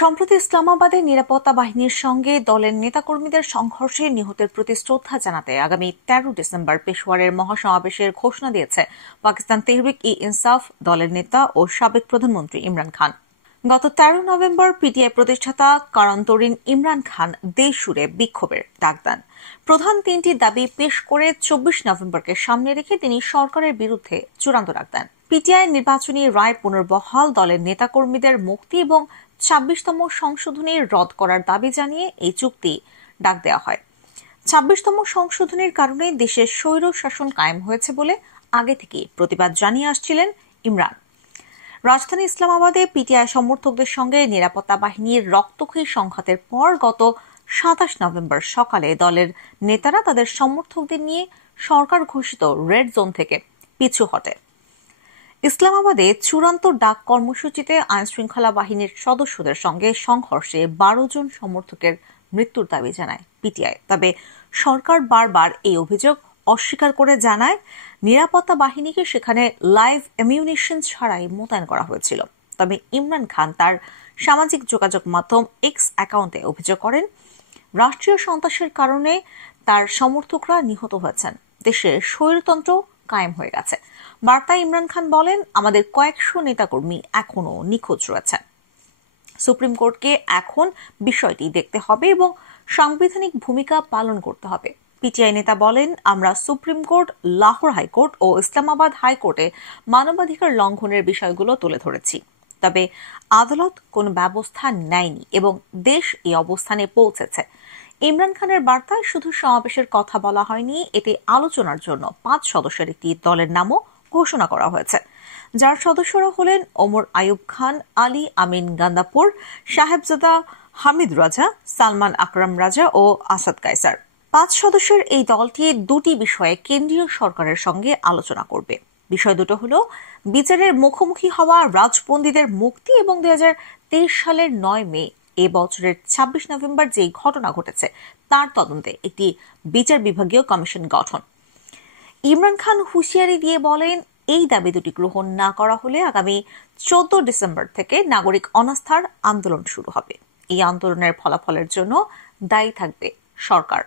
সম্প্রতি ইসলামাবাদে নিরাপত্তা বাহিনীর সঙ্গে দলের নেতাকর্মীদের সংঘর্ষে নিহতের প্রতি শ্রদ্ধা জানাতে আগামী ১৩ ডিসেম্বর পেশোয়ারের মহাসমাবেশের ঘোষণা দিয়েছে পাকিস্তান তেহরিক-ই-ইনসাফ দলের নেতা ও সাবেক প্রধানমন্ত্রী ইমরান খান। গত ১৩ নভেম্বর পিটিআই প্রতিষ্ঠাতা কারণ তরিন ইমরান খান দেশজুড়ে বিক্ষোভের ডাক দেন। প্রধান তিনটি দাবি পেশ করে ২৪ নভেম্বরকে সামনে রেখে তিনি সরকারের বিরুদ্ধে চূড়ান্ত ডাক দেন। পিটিআই নির্বাচনী রায় পুনর্বহাল, দলের নেতাকর্মীদের মুক্তি এবং ২৬তম সংশোধনী রদ করার দাবি জানিয়ে এই চুক্তি ডাক দেওয়া হয়। ২৬তম সংশোধনীর কারণে দেশে স্বৈর শাসন কায়েম হয়েছে বলে আগে থেকে প্রতিবাদ জানিয়ে আসছিলেন ইমরান। রাজধানী ইসলামাবাদে পিটিআই সমর্থকদের সঙ্গে নিরাপত্তা বাহিনীর রক্তক্ষয়ী সংঘাতের পর গত ২৭ নভেম্বর সকালে দলের নেতারা তাদের সমর্থকদের নিয়ে সরকার ঘোষিত রেড জোন থেকে পিছু হটে। ইসলামাবাদে চূড়ান্ত ডাক কর্মসূচিতে আইনশৃঙ্খলা বাহিনীর সদস্যদের সঙ্গে সংঘর্ষে ১২ জন সমর্থকের মৃত্যুর দাবি জানায় পিটিআই। তবে সরকার বারবার এই অভিযোগ অস্বীকার করে জানায় নিরাপত্তা বাহিনীকে সেখানে লাইভ অ্যামিউনিশন ছাড়াই মোতায়েন করা হয়েছিল। তবে ইমরান খান তার সামাজিক যোগাযোগ মাধ্যম এক্স অ্যাকাউন্টে অভিযোগ করেন, রাষ্ট্রীয় সন্ত্রাসের কারণে তার সমর্থকরা নিহত হয়েছেন, দেশে স্বৈরতন্ত্র কায়েম হয়ে গেছে। বার্তায় ইমরান খান বলেন, আমাদের কয়েকশো নেতাকর্মী এখনো নিখোঁজ রয়েছেন। সুপ্রিম কোর্টকে এখন বিষয়টি দেখতে হবে এবং সাংবিধানিক ভূমিকা পালন করতে হবে। পিটিআই নেতা বলেন, আমরা সুপ্রিম কোর্ট, লাহোর হাইকোর্ট ও ইসলামাবাদ হাইকোর্টে মানবাধিকার লঙ্ঘনের বিষয়গুলো তুলে ধরেছি, তবে আদালত কোনো ব্যবস্থা নেয়নি এবং দেশ এই অবস্থানে পৌঁছেছে। ইমরান খানের বার্তায় শুধু সমাবেশের কথা বলা হয়নি, এতে আলোচনার জন্য ৫ সদস্যের একটি দলের নামও ঘোষণা করা হয়েছে, যার সদস্যরা হলেন ওমর আইয়ুব খান, আলী আমিন গান্দাপুর, সাহেবজাদা হামিদ রাজা, সালমান আকরাম রাজা ও আসাদ কায়সার। ৫ সদস্যের এই দলটি দুটি বিষয়ে কেন্দ্রীয় সরকারের সঙ্গে আলোচনা করবে। বিষয় দুটো হল বিচারের মুখোমুখি হওয়া রাজবন্দীদের মুক্তি এবং ২০২৩ সালের ৯ মে এ বছরের ২৬ নভেম্বর যে ঘটনা ঘটেছে তার তদন্তে একটি বিচার বিভাগীয় কমিশন গঠন। ইমরান খান হুঁশিয়ারি দিয়ে বলেন, এই দাবি দুটি গ্রহণ না করা হলে আগামী ১৪ ডিসেম্বর থেকে নাগরিক অনাস্থার আন্দোলন শুরু হবে। এই আন্দোলনের ফলাফলের জন্য দায়ী থাকবে সরকার।